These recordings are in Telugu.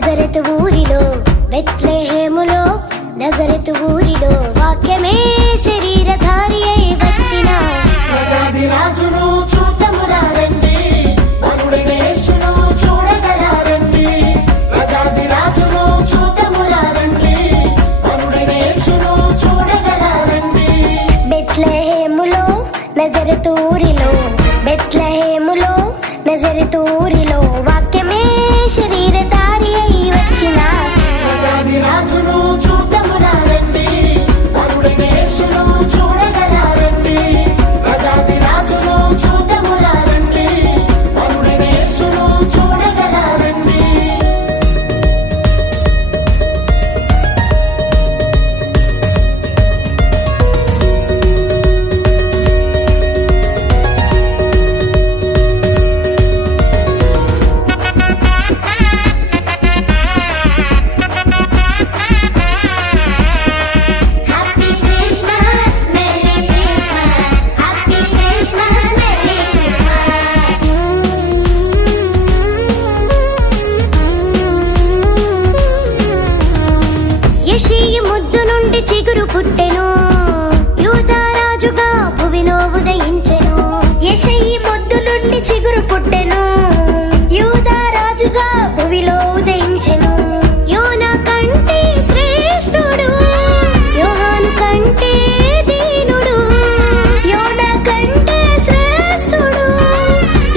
నజరతు ఊరిలో బెత్లెహేములో నజరతు ఊరిలో వాక్యమే శరీరధారి అయి వచ్చిన ప్రజాది రాజును చూద్దామురా రండి, వరుడైన యేసును చూడగరా రండి. ప్రజాది రాజును చూద్దామురా రండి, వరుడైన యేసును చూడగరా రండి. బెత్లెహేములో నజరతు ఊరిలో బెత్లెహేములో నజరతు ఊరిలో వాక్యమే శరీరధారి అయి వచ్చిన ప్రజాది రాజును చూద్దామురా రండి, వరుడైన యేసును చూడగరా రండి. ప్రజాది రాజును చూద్దామురా రండి, వరుడైన యేసును చూడగరా రండి. Happy Christmas merry Christmas happy Christmas merry Christmas యెషయి ముద్దు నుండి చిగురు పుట్టెను యూదా రాజుగా భువిలో ఉదయించెను యెషయి ముద్దు నుండి చిగురు పుట్టెను యూదా రాజుగా భువిలో ఉదయించెను యోనా కంటే శ్రేష్ఠుడు యోహాను కంటే దీనుడు యోనా కంటే శ్రేష్ఠుడు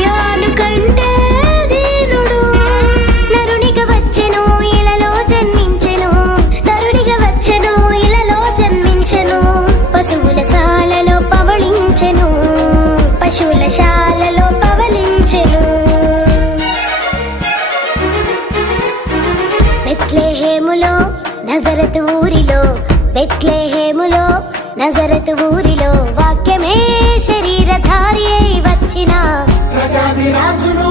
యోహాను కంటే దీనుడు నరునిగా వచ్చెను ఇలలో జన్మించెను నరునిగా వచ్చెను ఇలలో జన్మించెను పశువుల శాలలో పవళించెను పశువుల శాలలో పవళించెను బెత్లెహేములో నజరతు ఊరిలో బెత్లెహేములో నజరతు ఊరిలో వాక్యమే శరీరధారి అయి వచ్చిన ప్రజాది రాజును